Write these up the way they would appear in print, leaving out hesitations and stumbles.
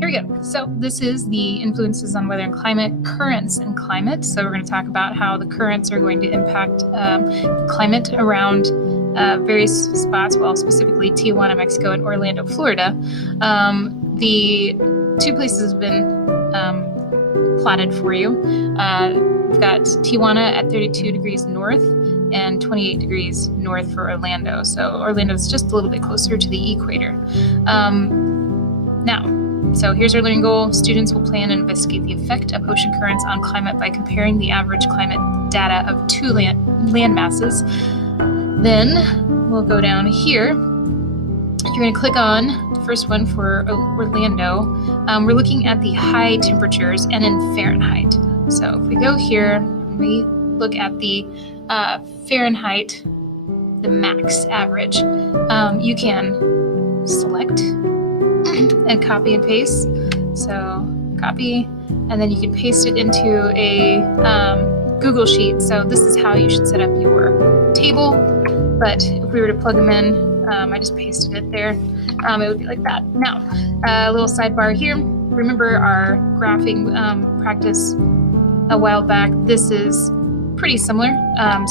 Here we go. So this is the influences on weather and climate, currents and climate. So we're going to talk about how the currents are going to impact climate around various spots, well, specifically Tijuana, Mexico, and Orlando, Florida. The two places have been plotted for you. We've got Tijuana at 32 degrees north and 28 degrees north for Orlando. So Orlando is just a little bit closer to the equator. So here's our learning goal. Students will plan and investigate the effect of ocean currents on climate by comparing the average climate data of two land masses. Then we'll go down here. You're going to click on the first one for Orlando. We're looking at the high temperatures and in Fahrenheit. So if we go here, we look at the Fahrenheit, the max average. You can select and copy and paste. So copy, and then you can paste it into a Google Sheet. So this is how you should set up your table. But if we were to plug them in, I just pasted it there. It would be like that. Now, a little sidebar here. Remember our graphing practice a while back? This is pretty similar.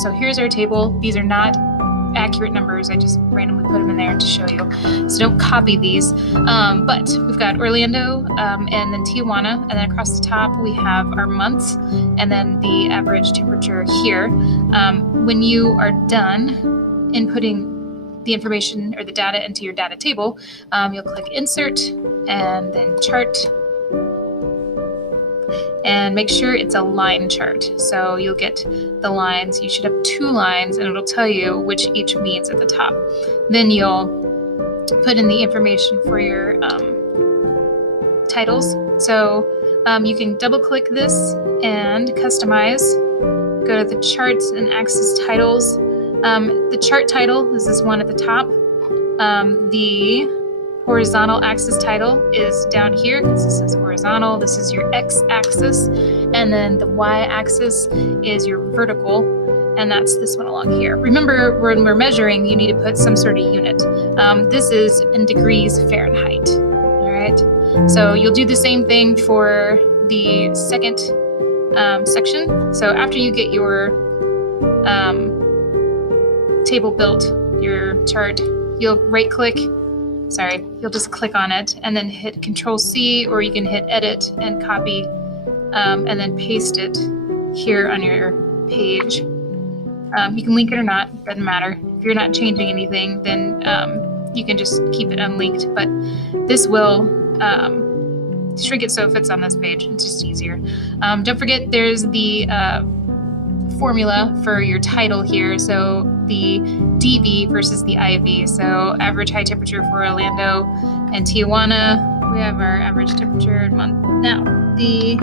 So here's our table. These are not accurate numbers. I just randomly put them in there to show you. So don't copy these. But we've got Orlando and then Tijuana, and then across the top we have our months and then the average temperature here. When you are done inputting the information or the data into your data table, you'll click Insert and then Chart. And make sure it's a line chart. So you'll get the lines. You should have two lines, and it'll tell you which each means at the top. Then you'll put in the information for your titles. So you can double click this and customize. Go to the charts and access titles. The chart title, this is one at the top. The horizontal axis title is down here because this is horizontal. This is your x-axis, and then the y-axis is your vertical, and that's this one along here. Remember, when we're measuring, you need to put some sort of unit. This is in degrees Fahrenheit. All right. So you'll do the same thing for the second section. So after you get your table built, your chart, you'll just click on it and then hit Control-C, or you can hit Edit and copy and then paste it here on your page. You can link it or not, doesn't matter. If you're not changing anything, then you can just keep it unlinked, but this will shrink it so it fits on this page. It's just easier. Don't forget there's the formula for your title here. So the DV versus the IV. So average high temperature for Orlando and Tijuana. We have our average temperature month. Now, the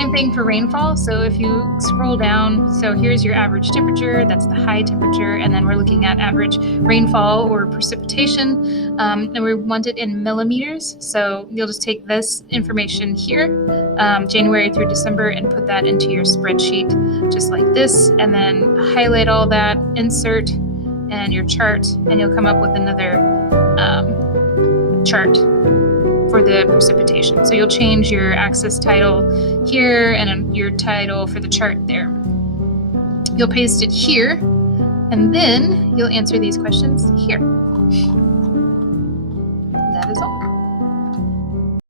same thing for rainfall. So if you scroll down, so here's your average temperature, that's the high temperature, and then we're looking at average rainfall or precipitation, and we want it in millimeters. So you'll just take this information here, January through December, and put that into your spreadsheet just like this, and then highlight all that, insert, and your chart, and you'll come up with another chart for the precipitation. So you'll change your axis title here and your title for the chart there. You'll paste it here, and then you'll answer these questions here. That is all.